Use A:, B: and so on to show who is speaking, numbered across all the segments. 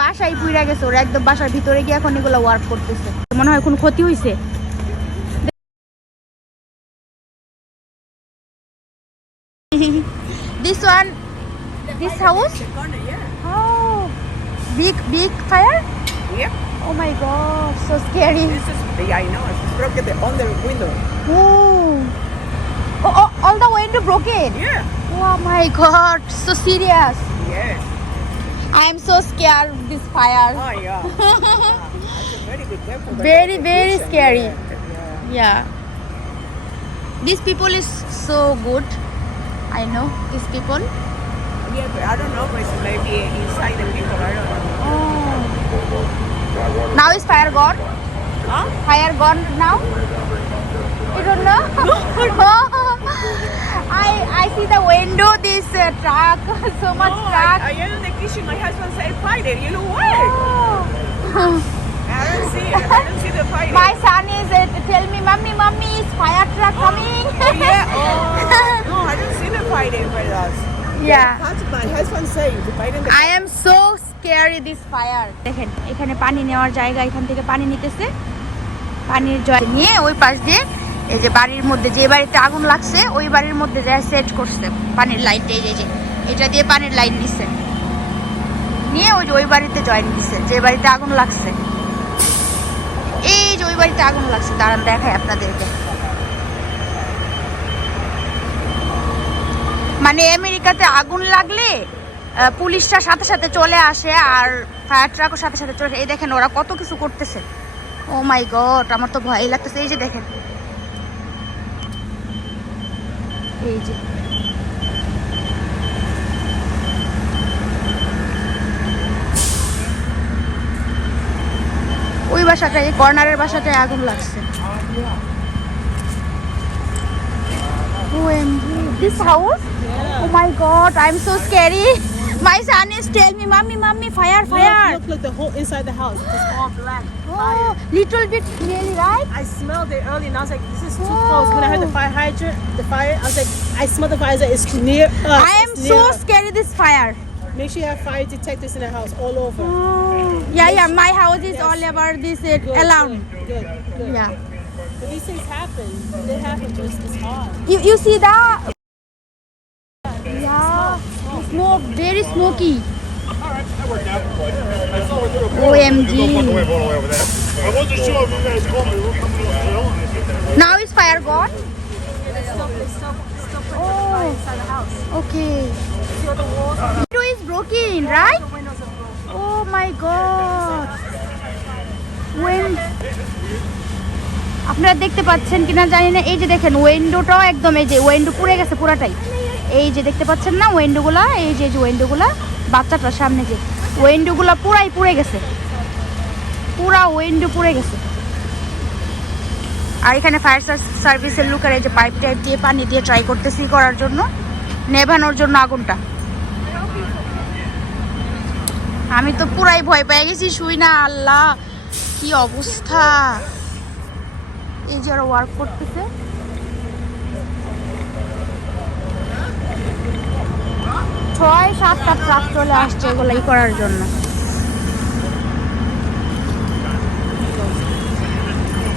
A: বাসায় পুইরা গেছে ওরা একদম বাসার ভিতরে গিয়ে এখন এগুলো ওয়ার্ক করতেছে মনে হয় কোনো ক্ষতি হয়েছে this one this house
B: Corner, yeah.
A: oh big big fire
B: Yep.
A: oh my god so scary
B: This is, yeah, I know. It's broken the, on the window.
A: oh. oh, oh all the window broken
B: Yeah.
A: oh my god so serious
B: Yes.
A: I am so scared of this fire
B: Oh, yeah. A very.
A: Very, very scary.
B: Yeah.
A: Yeah. These people is so good. I know these people.
B: Yeah, but I don't know. It's maybe inside the people. I don't know.
A: Oh. Now is fire gone?
B: Huh?
A: Fire gone now? You don't know? I I see the window. This uh, truck, so much
B: no,
A: truck.
B: I, I am in the kitchen. My husband said fire. You know where?
A: Oh.
B: I don't see it. I don't see the fire.
A: My son is uh, tell me, mommy, mommy, is fire truck coming?
B: Oh, yeah. Oh, no, I don't see the fire by us.
A: yeah.
B: That's my husband said. The fire in the
A: I am so scary this fire দেখেন এখানে পানি নেওয়ার জায়গা এখান থেকে পানি নিতেছে পানির জল নিয়ে ওই পাশ দিয়ে এই যে বাড়ির মধ্যে যে বাড়িতে আগুন লাগছে, ওই বাড়ির মধ্যে যা সেট করছে পানির লাইট এই যে- এটা দিয়ে পানির লাইন নিচ্ছে নিয়ে ওই যে ওই বাড়িতে জয়েন দিচ্ছে যে বাড়িতে আগুন লাগছে। এই যে ওই বাড়িতে আগুন লাগছে, দাঁড়ান দেখায় আপনাদেরকে। মানে আমেরিকাতে আগুন লাগলে পুলিশরা সাথে সাথে চলে আসে আর ফায়ার ট্রাকও সাথে সাথে চলে এই দেখেন ওরা কত কিছু করতেছে। ও মাই গড, আমার তো ভয় লাগতেছে। এই যে দেখেন এই ওই বাসাটায় এই কর্নারের বাসাটায় আগুন লাগছে this house? Oh my god, I'm so scary. My son is telling me, mommy, mommy, fire, fire.
C: Look, look, the whole inside the house. It's all black.
A: Oh, little bit really, right?
C: I smelled it early and I was like, this is too
A: Whoa.
C: close. When I heard the fire hydrant, the fire, I was like, I smell the fire. It's near us.
A: I am so
C: us.
A: scared of this fire.
C: Make sure you have fire detectors in the house all over.
A: Oh. Yeah, yeah, my house is all about this uh,
C: Good,
A: alarm.
C: Good, good, good.
A: Yeah.
C: But these things happen. They happen just it's hard.
A: You, you see that? Smoke, very smoky. Alright, that worked out. I saw her through a OMG.
D: I wasn't sure if you guys called me. We're coming to the hill and I said,
A: Now is fire gone?
C: They still, they still put
A: Oh.
C: the fire inside the house.
A: Okay.
C: See all the walls?
A: Window is broken, right?
C: The windows are broken.
A: Oh my god. When আপনারা দেখতে পাচ্ছেন কিনা জানি না এই যে দেখেন উইন্ডোটাও একদম এই যে উইন্ডো পুড়ে গেছে পুরাটাই এই যে দেখতে পাচ্ছেন না উইন্ডোগুলা এই যে যে উইন্ডোগুলা বাচ্চাটার সামনে যে উইন্ডোগুলা পুরাই পুড়ে গেছে। পুরা উইন্ডো পুড়ে গেছে। আর এখানে ফায়ার সার্ভিসের লোকের এই যে পাইপ টাইপ দিয়ে পানি দিয়ে ট্রাই করতেছি করার জন্য, নেভানোর জন্য আগুনটা। আমি তো পুরাই ভয় পেয়ে গেছি, শুই না, আল্লাহ, কি অবস্থা। এই যে ওয়ার্ক করতেছে। ছয় সাতটা ট্রাক চলে আসছে এগুলো ই করার জন্য।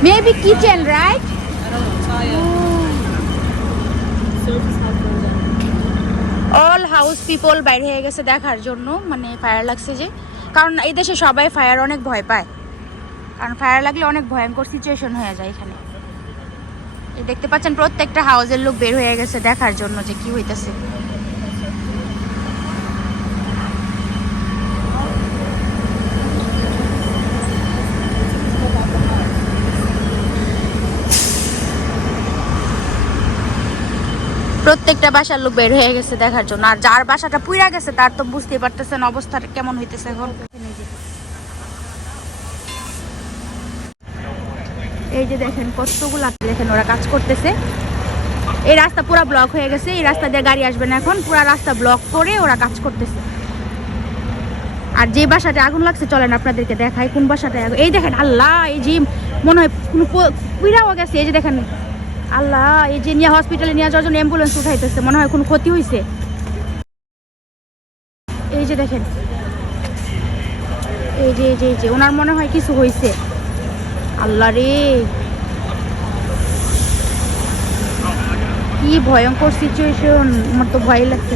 A: Maybe kitchen right all house people বাইরে হয়ে গেছে দেখার জন্য মানে ফায়ার লাগছে যে। কারণ এই দেশে সবাই ফায়ার অনেক ভয় পায়। কারণ ফায়ার লাগলে অনেক ভয়ঙ্কর সিচুয়েশন হয়ে যায় এখানে। দেখতে পাচ্ছেন প্রত্যেকটা হাউসের লোক বের হয়ে গেছে দেখার জন্য যে কি হইতেছে। প্রত্যেকটা বাসার লোক বের হয়ে গেছে দেখার জন্য। আর যার বাসাটা পুইরা গেছে, তার তো বুঝতেই পারতেছেন অবস্থাটা কেমন হইতেছে এখন। এই যে দেখেন কতগুলা দেখেন ওরা কাজ করতেছে। এই রাস্তা পুরো ব্লক হয়ে গেছে, এই রাস্তা দিয়ে গাড়ি আসবে না এখন। পুরো রাস্তা ব্লক করে ওরা কাজ করতেছে। আর যে বাসাটা আগুন লাগছে, চলেন আপনাদেরকে দেখাই কোন বাসাটা এই দেখেন আল্লাহ, এই যে মনে হয় কোনো পুইরাও গেছে। এই যে দেখেন আল্লাহ, এই যে নিয়ে হসপিটালে নিয়ে যাওয়ার জন্য অ্যাম্বুলেন্স উঠাইতেছে, মনে হয় কোনো ক্ষতি হয়েছে এই যে দেখেন। এই যে এই যে এই যে, ওনার মনে হয় কিছু হয়েছে আল্লাহ রে। কি ভয়ঙ্কর সিচুয়েশন আমার তো ভয় লাগছে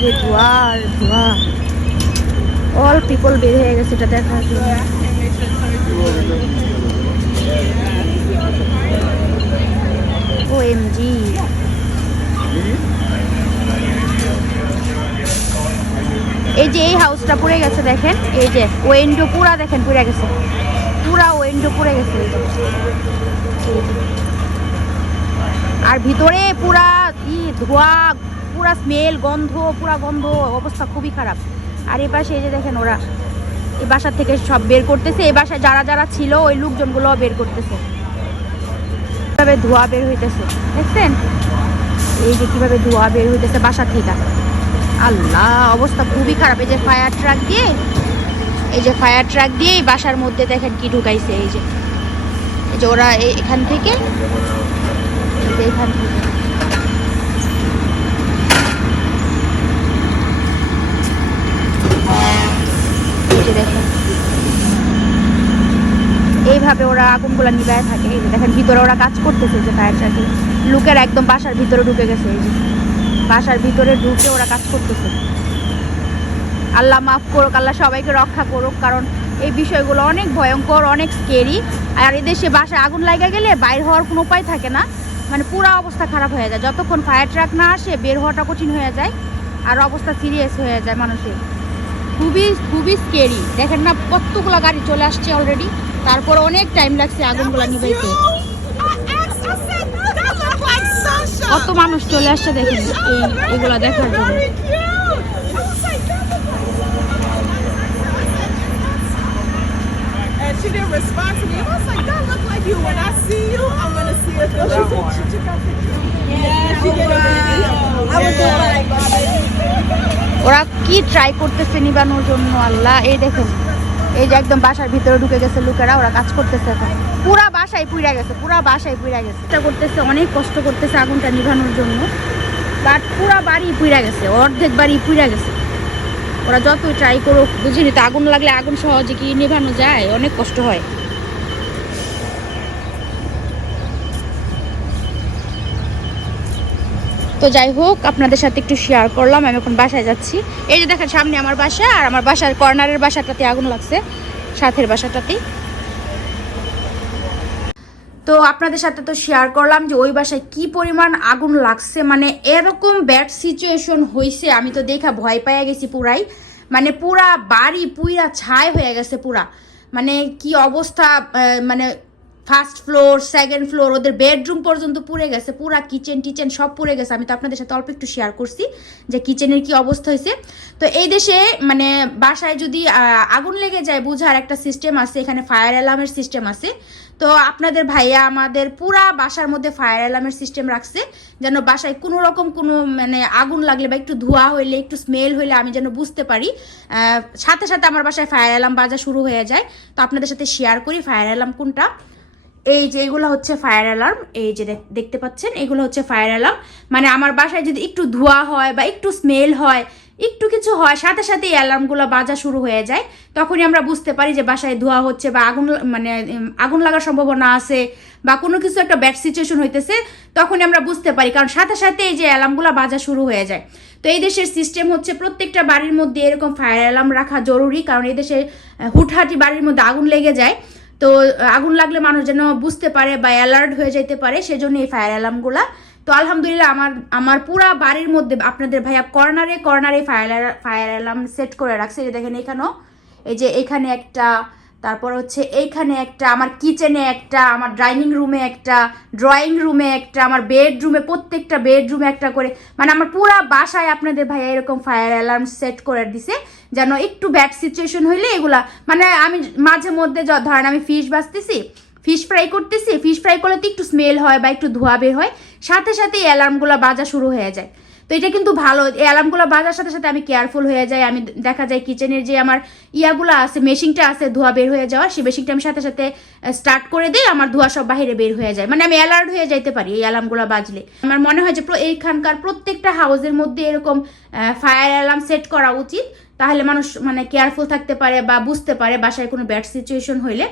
A: যে ধোয়া আর ধোয়া অল পিপল বের হয়ে গেছে, এটা দেখার ও এম জি এই যে এই হাউসটা পুড়ে গেছে, দেখেন? এই যে ওয়েন্ডো পুরা দেখেন, পুড়ে গেছে। পুরা ওয়েন্ডো পুড়ে গেছে। আর ভিতরে পুরা ই, ধোয়া, পুরা স্মেল গন্ধ, পুরা গন্ধ, অবস্থা খুবই খারাপ। আর এই পাশে এই যে দেখেন ওরা এ বাসার থেকে সব বের করতেছে। এ বাসায় যারা যারা ছিল, ওই লোকজনগুলো বের করতেছে। কীভাবে ধোয়া বের হইতেছে? দেখছেন? এই যে কীভাবে ধোয়া বের হইতেছে বাসা থেকে। আল্লাহ, অবস্থা খুবই খারাপ। এই যে ফায়ার ট্রাক দিয়ে, এই যে ফায়ার ট্রাক দিয়ে বাসার মধ্যে দেখেন কি ঢুকাইছে এই যে। এই যে ওরা এখান থেকে এই যে এখান থেকে এইভাবে ওরা আগুনগুলা নিভায় থাকে। দেখেন, ভিতরে ওরা কাজ করতেছে যে ফায়ার ট্রাকে লোকের একদম বাসার ভিতরে ঢুকে গেছে এই যে। বাসার ভিতরে ঢুকে ওরা কাজ করতেছে। আল্লাহ মাফ করুক, আল্লাহ সবাইকে রক্ষা করুক, কারণ এই বিষয়গুলো অনেক ভয়ঙ্কর, অনেক স্কেরি আর এদেশে বাসায় আগুন লাগা গেলে বাইর হওয়ার কোনো উপায় থাকে না। মানে পুরো অবস্থা খারাপ হয়ে যায়। যতক্ষণ ফায়ার ট্রাক না আসে বের হওয়াটা কঠিন হয়ে যায় আর অবস্থা সিরিয়াস হয়ে যায় মানুষের। খুবই খুবই স্কেরি দেখেন না কতগুলো গাড়ি চলে আসছে অলরেডি তারপর অনেক টাইম লাগছে আগুনগুলো নিভাইতে। কত মানুষ চলে আসছে দেখেন এই এগুলা দেখার জন্য।
B: She didn't respond to me. I was like, that look like you. When I see you,
A: ওরা কি ট্রাই করতেছে নিবানোর জন্য, আল্লাহ? এই দেখেন, এই যে একদম বাসার ভিতরে ঢুকে গেছে লোকেরা, ওরা কাজ করতেছে এখন। পুরা বাসায় পুড়ে গেছে, পুরা বাসায় পুড়ে গেছে। চেষ্টা করতেছে, অনেক কষ্ট করতেছে আগুনটা নিভানোর জন্য বাট পুরা বাড়ি পুড়ে গেছে, অর্ধেক বাড়ি পুড়ে গেছে। ওরা যতই ট্রাই করুক, বুঝিনি তো, আগুন লাগলে আগুন সহজে কি নিভানো যায়? অনেক কষ্ট হয়। তো যাই হোক, আপনাদের সাথে একটু শেয়ার করলাম, আমি এখন বাসায় যাচ্ছি। এই যে দেখেন, সামনে আমার বাসা, আর আমার বাসার কর্নারের বাসাটাতে আগুন লাগছে, সাথের বাসাটাতেই। তো আপনাদের সাথে তো শেয়ার করলাম যে ওই বাসায় কি পরিমাণ আগুন লাগছে মানে এরকম ব্যাড সিচুয়েশন হয়েছে আমি তো দেখা ভয় পাইয়া গেছি পুরাই। মানে পুরা বাড়ি পুরা ছাই হয়ে গেছে পুরা। মানে কি অবস্থা মানে first floor, second floor, bedroom bedroom পর্যন্ত পুড়ে গেছে, পুরা কিচেন টিচেন সব পুড়ে গেছে। আমি তো আপনাদের সাথে অল্প একটু শেয়ার করছি যে কিচেনের কি অবস্থা হয়েছে। তো এই দেশে মানে বাসায় যদি আগুন লেগে যায় বুঝার একটা সিস্টেম আছে, এখানে ফায়ার অ্যালার্মের সিস্টেম আছে। তো আপনাদের ভাইয়া আমাদের পুরা বাসার মধ্যে ফায়ার অ্যালার্মের সিস্টেম রাখছে, যেন বাসায় কোনো রকম কোনো মানে আগুন লাগলে বা একটু ধোঁয়া হইলে, একটু স্মেল হইলে আমি যেন বুঝতে পারি। সাথে সাথে আমার বাসায় ফায়ার অ্যালার্ম বাজা শুরু হয়ে যায়। তো আপনাদের সাথে শেয়ার করি ফায়ার অ্যালার্ম কোনটা। এই যে এগুলো হচ্ছে ফায়ার অ্যালার্ম এই যে দেখতে পাচ্ছেন, এগুলো হচ্ছে ফায়ার অ্যালার্ম মানে আমার বাসায় যদি একটু ধোঁয়া হয় বা একটু স্মেল হয়, একটু কিছু হয়, সাথে সাথে এই অ্যালার্মগুলো বাজা শুরু হয়ে যায়। তখনই আমরা বুঝতে পারি যে বাসায় ধোঁয়া হচ্ছে বা আগুন মানে আগুন লাগার সম্ভাবনা আছে বা কোনো কিছু একটা ব্যাড সিচুয়েশন হইতেছে, তখনই আমরা বুঝতে পারি। কারণ সাথে সাথে এই যে অ্যালার্মগুলো বাজা শুরু হয়ে যায়। তো এই দেশের সিস্টেম হচ্ছে প্রত্যেকটা বাড়ির মধ্যে এরকম ফায়ার অ্যালার্ম রাখা জরুরি। কারণ এই দেশে হুটহাটি বাড়ির মধ্যে আগুন লেগে যায়। তো আগুন লাগলে মানুষ যেন বুঝতে পারে বা অ্যালার্ট হয়ে যেতে পারে, সেজন্য এই ফায়ার অ্যালার্মগুলা তো আলহামদুলিল্লাহ আমার আমার পুরা বাড়ির মধ্যে আপনাদের ভাইয়া কর্নারে কর্নারে ফায়ার ফায়ার অ্যালার্ম সেট করে রাখছে। দেখেন এখানেও, এই যে এখানে একটা তারপর হচ্ছে এইখানে একটা, আমার কিচেনে একটা, আমার ডাইনিং রুমে একটা, ড্রয়িং রুমে একটা, আমার বেডরুমে, প্রত্যেকটা বেডরুমে একটা করে মানে আমার পুরা বাসায় আপনাদের ভাইয়া এরকম ফায়ার অ্যালার্ম সেট করে দিছে, যেন একটু ব্যাড সিচুয়েশন হইলে এগুলা মানে আমি মাঝে মধ্যে ধরেন আমি ফিশ বাঁচতেছি ফিশ ফ্রাই করতেছি ফিশ ফ্রাই করলে তো একটু স্মেল হয় বা একটু ধোয়া বের হয়, সাথে সাথে অ্যালার্মগুলো বাজা শুরু হয়ে যায়। তো এটা কিন্তু ভালো। এই অ্যালার্মগুলো বাজার সাথে সাথে আমি কেয়ারফুল হয়ে যাই। আমি দেখা যায় কিচেনের যে আমার ইয়াগুলো আছে মেশিনটা আছে, ধোয়া বের হয়ে যাওয়া, সেই মেশিনটা আমি সাথে সাথে স্টার্ট করে দিই আমার ধোয়া সব বাইরে বের হয়ে যায়। মানে আমি অ্যালার্ট হয়ে যাইতে পারি এই অ্যালার্মগুলো বাজলে। আমার মনে হয় যে এইখানকার প্রত্যেকটা হাউসের মধ্যে এরকম ফায়ার অ্যালার্ম সেট করা উচিত। তাহলে মানুষ মানে কেয়ারফুল থাকতে পারে বা বুঝতে পারে বাসায় কোনো ব্যাড সিচুয়েশন হইলে।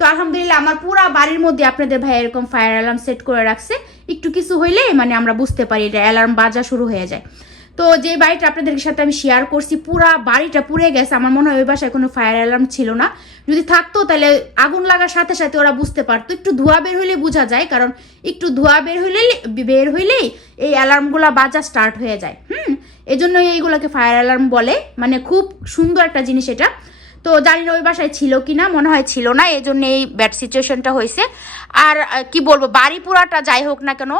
A: তো আলহামদুলিল্লাহ আমার পুরা বাড়ির মধ্যে আপনাদের ভাই এরকম ফায়ার অ্যালার্ম সেট করে রাখছে। একটু কিছু হইলে মানে আমরা বুঝতে পারি এটা অ্যালার্ম বাজা শুরু হয়ে যায়। তো যে বাড়িটা আপনাদের সাথে আমি শেয়ার করছি, পুরা বাড়িটা পুড়ে গেছে। আমার মনে হয় ওই বাসায় কোনো ফায়ার অ্যালার্ম ছিল না। যদি থাকতো তাহলে আগুন লাগার সাথে সাথে ওরা বুঝতে পারতো। একটু ধোঁয়া বের হইলে বোঝা যায়, কারণ একটু ধোঁয়া বের হইলে, বের হইলেই এই অ্যালার্মগুলো বাজা স্টার্ট হয়ে যায়। হুম? এজন্যই এইগুলোকে ফায়ার অ্যালার্ম বলে। মানে খুব সুন্দর একটা জিনিস এটা। তো জানি না ওই বাসায় ছিল কি না মনে হয় ছিল না এই জন্য এই ব্যাড সিচুয়েশনটা হয়েছে। আর কি বলব, বাড়ি পুরাটা যাই হোক না কেন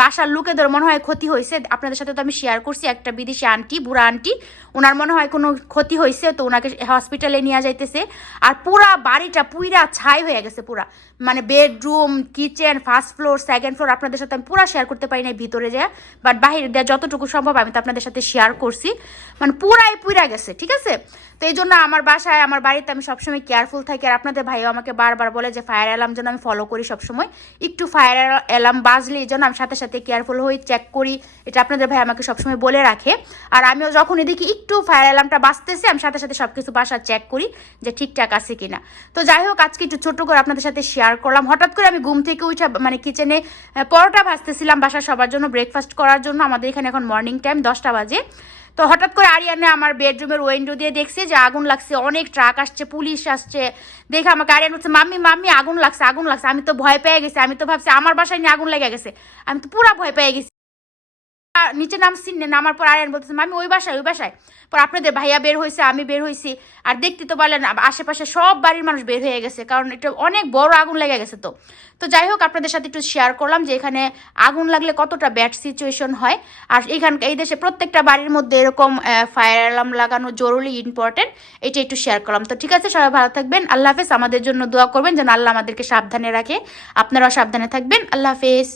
A: বাসার লোকেদের মনে হয় ক্ষতি হয়েছে। আপনাদের সাথে তো আমি শেয়ার করছি, একটা বিদেশি আন্টি বুড়া আন্টি ওনার মনে হয় কোনো ক্ষতি হয়েছে, তো ওনাকে হসপিটালে নিয়ে যাইতেছে। আর পুরা বাড়িটা পুইরা ছাই হয়ে গেছে পুরা। মানে bedroom kitchen first floor second floor আপনাদের সাথে আমি পুরা শেয়ার করতে পারি না ভিতরে যায়। বাট বাহিরে দেওয়া যতটুকু সম্ভব আমি তো আপনাদের সাথে শেয়ার করছি। মানে পুরাই পুইরা গেছে, ঠিক আছে? তো এই জন্য আমার বাসায় আমার বাড়িতে আমি সবসময় কেয়ারফুল থাকি আর আপনাদের ভাইও আমাকে বারবার বলে যে ফায়ার অ্যালার্ম যেন আমি ফলো করি সবসময়। একটু ফায়ার অ্যালার্ম বাজলে এই জন্য আমি সাথে সাথে কেয়ারফুল হই চেক করি, এটা আপনাদের ভাই আমাকে সবসময় বলে রাখে। আর আমিও যখনই দেখি একটু ফায়ার অ্যালার্মটা বাজতেছে, আমি সাথে সাথে সব কিছু বাসা চেক করি যে ঠিকঠাক আছে কিনা। তো যাই হোক, আজকে একটু ছোট করে আপনাদের সাথে শেয়ার করলাম। হঠাৎ করে আমি ঘুম থেকে উঠে মানে কিচেনে পরোটা ভাজতেছিলাম বাসা সবার জন্য ব্রেকফাস্ট করার জন্য। আমাদের এখানে এখন মর্নিং টাইম দশটা বাজে। তো হঠাৎ করে আরিয়ানে আমার বেডরুমের উইন্ডো দিয়ে দেখছে যে আগুন লাগছে, অনেক ট্রাক আসছে পুলিশ আসছে। দেখে আমাকে আরিয়ান বলছে, মাম্মি মাম্মি, আগুন লাগছে আগুন লাগছে। আমি তো ভয় পেয়ে গেছি, আমি তো ভাবছি আমার বাসায় নিয়ে আগুন লেগে গেছে। আমি তো পুরা ভয় পেয়ে গেছি। নিচে নামছি নামার পর আরিয়ান বলতেছে, মামি, ওই বাসায় ওই বাসায়। পর আপনাদের ভাইয়া বের হয়েছে আমি বের হয়েছি আর দেখতে তো পারলেন আশেপাশে সব বাড়ির মানুষ বের হয়ে গেছে, কারণ এটা অনেক বড় আগুন লেগে গেছে তো। তো যাই হোক, আপনাদের সাথে একটু শেয়ার করলাম যে এখানে আগুন লাগলে কতটা ব্যাড সিচুয়েশন হয়। আর এখানকার এই দেশে প্রত্যেকটা বাড়ির মধ্যে এরকম ফায়ার অ্যালার্ম লাগানো জরুরি ইম্পর্টেন্ট এটা একটু শেয়ার করলাম। তো ঠিক আছে, সবাই ভালো থাকবেন, আল্লাহ হাফেজ। আমাদের জন্য দোয়া করবেন, যেন আল্লাহ আমাদেরকে সাবধানে রাখে। আপনারাও সাবধানে থাকবেন, আল্লাহ হাফেজ।